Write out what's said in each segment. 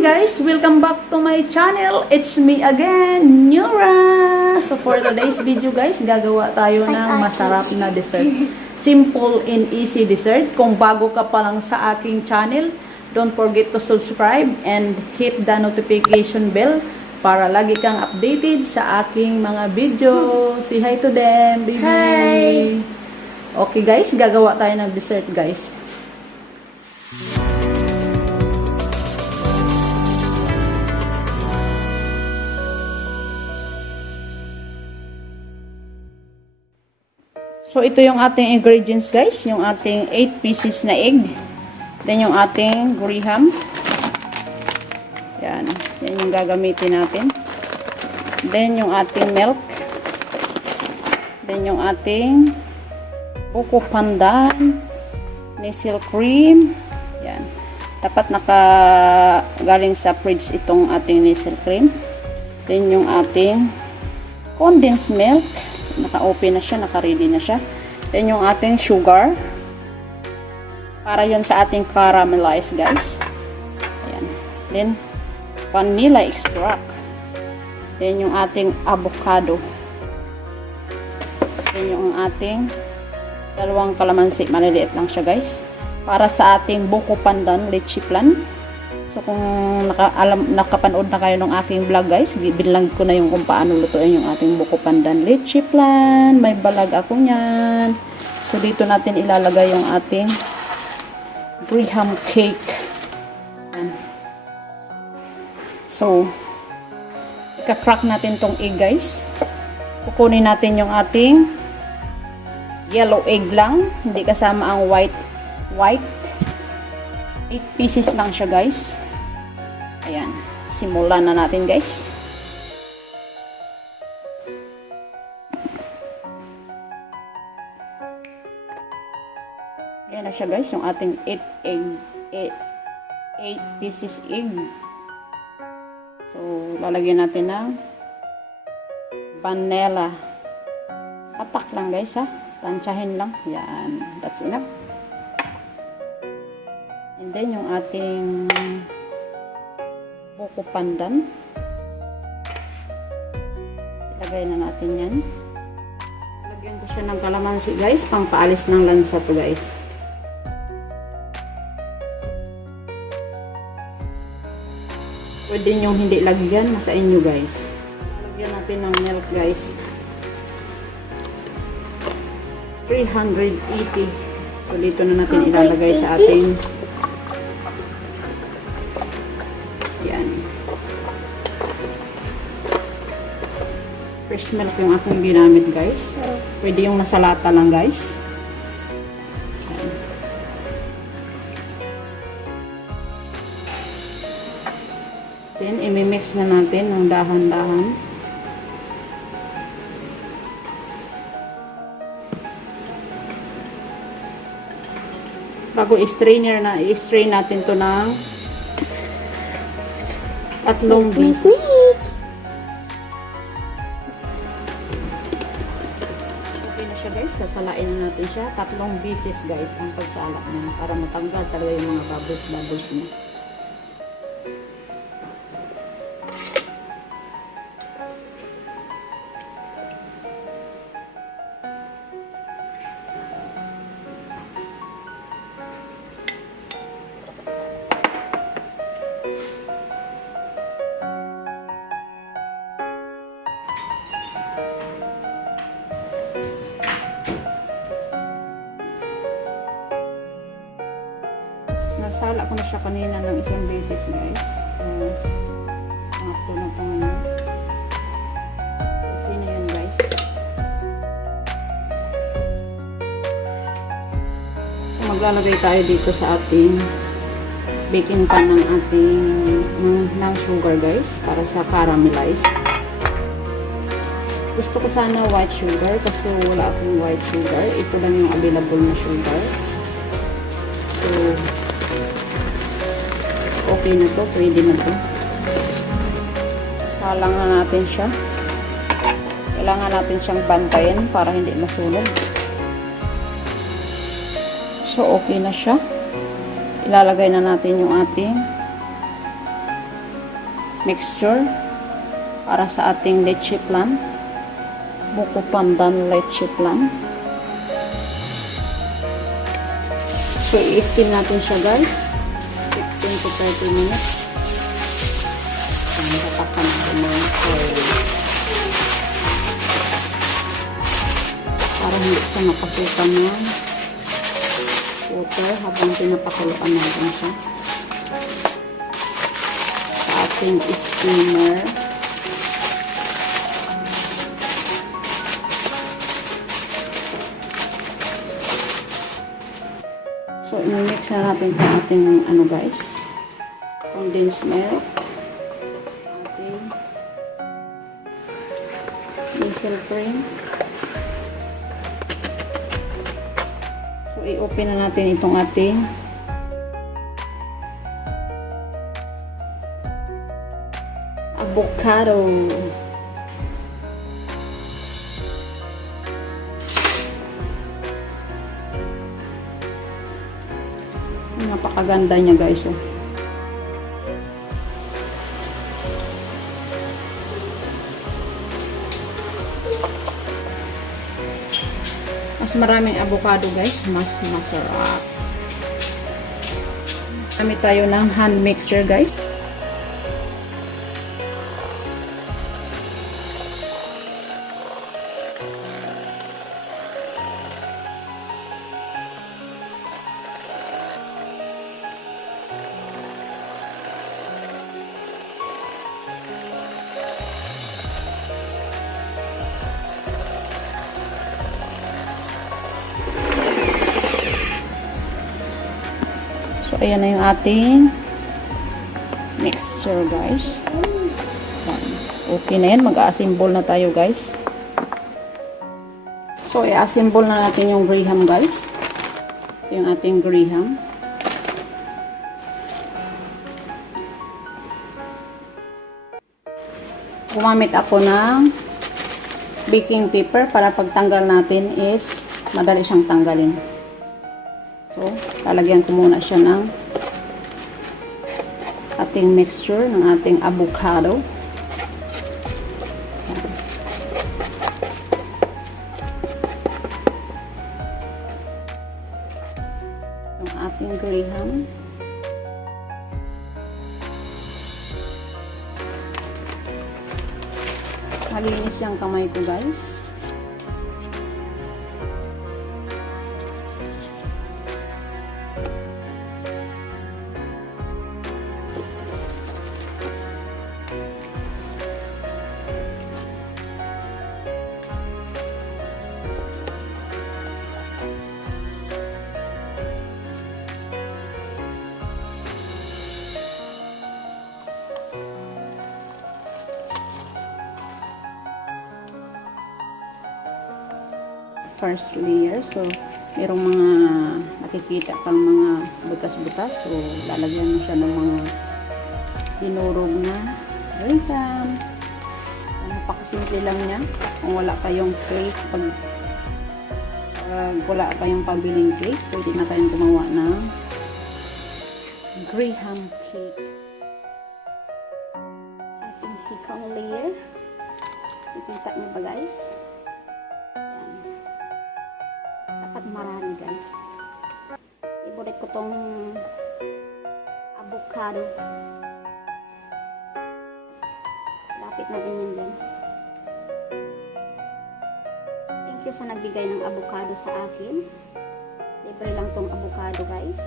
morning guys! Welcome back to my channel. It's me again, Nyora! So for today's video guys, gagawa tayo ng masarap na dessert. Simple and easy dessert. Kung bago ka pa lang sa aking channel, don't forget to subscribe and hit the notification bell para lagi kang updated sa aking mga video. Say hi to them, baby! Hi! Okay guys, gagawa tayo ng dessert guys. So, ito yung ating ingredients guys. Yung ating 8 pieces na egg. Then, yung ating graham. Yan. Yan yung gagamitin natin. Then, yung ating milk. Then, yung ating Buko Pandan Leche cream. Yan. Dapat galing sa fridge itong ating Leche cream. Then, yung ating condensed milk. Naka-open na siya, naka-ready na siya. Then, yung ating sugar. Para yan sa ating caramelized, guys. Ayan. Then, vanilla extract. Then, yung ating avocado. Then, yung ating dalawang kalamansi. Maliliit lang siya, guys. Para sa ating Buko Pandan Leche Flan. So, kung nakapanood na kayo ng aking vlog guys, bilang ko na yung kung paano lutuin yung ating Buko Pandan Leche Flan. May balag ako niyan. So, dito natin ilalagay yung ating graham cake. Yan. So, ika-crack natin tong egg guys. Kukunin natin yung ating yellow egg lang. Hindi kasama ang white. 8 pieces lang siya guys. Ayan. Simulan na natin guys. Ayan na siya guys. Yung ating 8 pieces egg. So, lalagyan natin ng vanilla. Patak lang guys ha. Tansyahin lang. Yan. That's enough. And then, yung ating Buko Pandan. Ilagay na natin yan. Lagyan ko siya ng kalamansi guys. Pangpaalis ng lansa to guys. Pwede nyo hindi lagyan. Nasa inyo guys. Lagyan natin ng milk guys. 380. So, dito na natin ilalagay sa ating fresh milk yung aking ginamit guys. Pwede yung nasa lata lang guys. Ayan. Then, imimix na natin ng dahan-dahan. Bago i-strainer na, i-strain natin to ng 3 beses. Sasalain na natin siya. 3 beses guys ang pagsala niya para matanggal talaga yung mga bubbles niya. Nasala ko na siya kanina ng 1 beses guys. So, ako na ito ngayon. Okay na yan guys. So, maglalagay tayo dito sa ating baking pan ng ating ng sugar guys. Para sa caramelized. Gusto ko sana white sugar kasi wala akong white sugar. Ito lang yung available na sugar. So, okay na to, pwede na to. Salang na natin siya. Kailangan natin siyang bantayan para hindi masunog. So, okay na siya. Ilalagay na natin yung ating mixture para sa ating leche flan. Buko Pandan Leche Flan. So, i-steam natin siya guys. 15 to 30 minutes. Tatakpan natin ng oil. Para hindi siya mapasukan ng water habang pinapakuluan natin siya. Sa ating steamer. So, i-mix na natin yung ating ano guys, condensed milk, ating diesel cream. So, i-open na natin itong ating avocado. Napakaganda niya guys. Oh. Mas maraming avocado guys, mas masarap. Kami tayo ng hand mixer guys. So, ayan na yung ating mixture guys. Okay na yan. Mag-assemble na tayo guys. So, i-assemble na natin yung graham guys. Ito yung ating graham. Gumamit ako ng baking paper para pagtanggal natin is madali siyang tanggalin. So, lalagyan ko muna siya ng ating mixture ng ating avocado. Yung ating graham. Malinis yung kamay ko guys. First layer. So, mayroong mga nakikita pang mga butas-butas. So, lalagyan mo siya ng mga dinurog na graham. Napakasimple lang niya. Kung wala kayong cake, wala kayong pabiling cake, pwede na kayong gumawa ng graham cake. Ating second layer. Nakita niyo ba guys? Dapat marami guys. Ibulit ko tong avocado. Lapit na din yun din. Thank you sa nagbigay ng avocado sa akin. Libre lang tong avocado guys.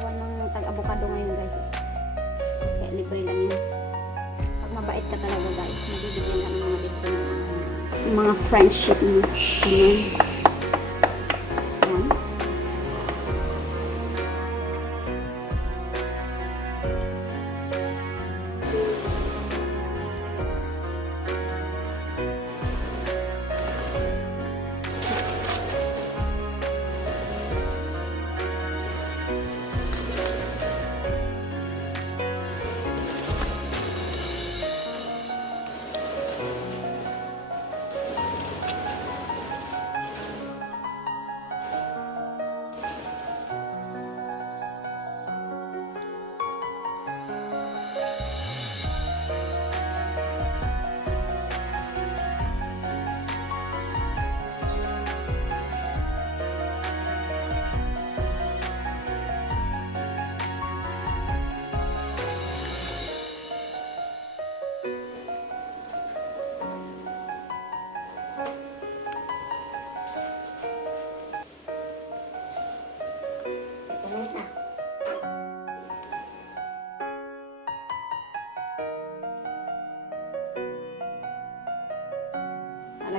Buwan ng tag-avocado ngayon guys. Kaya libre lang yun. Mabait ka talaga guys, nabibigyan ka ng mga libre ng mga friendship mo. Ayan.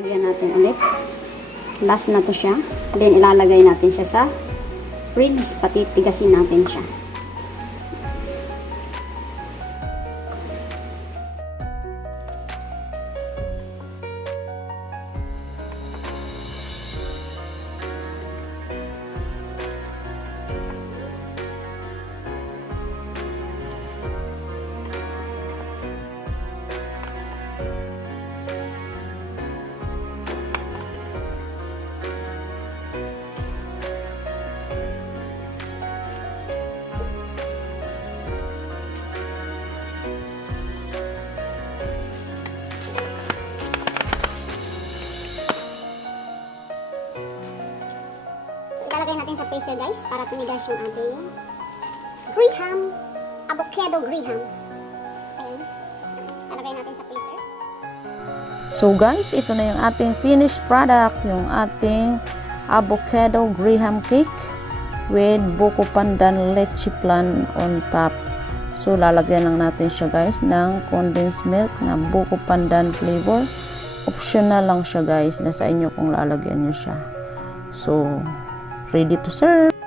Lagyan natin ulit. Last na to siya. Then, ilalagay natin siya sa fridge. Patitigasin natin siya. Ilalagay natin sa freezer guys para tumigas yung ating graham, avocado graham. Ayan. Ilalagay natin sa freezer. So guys, ito na yung ating finished product, yung ating avocado graham cake with Buko Pandan Leche Flan on top. So lalagyan lang natin siya guys ng condensed milk na Buko Pandan flavor. Optional lang siya guys, nasa inyo kung lalagyan nyo siya. So ready to serve.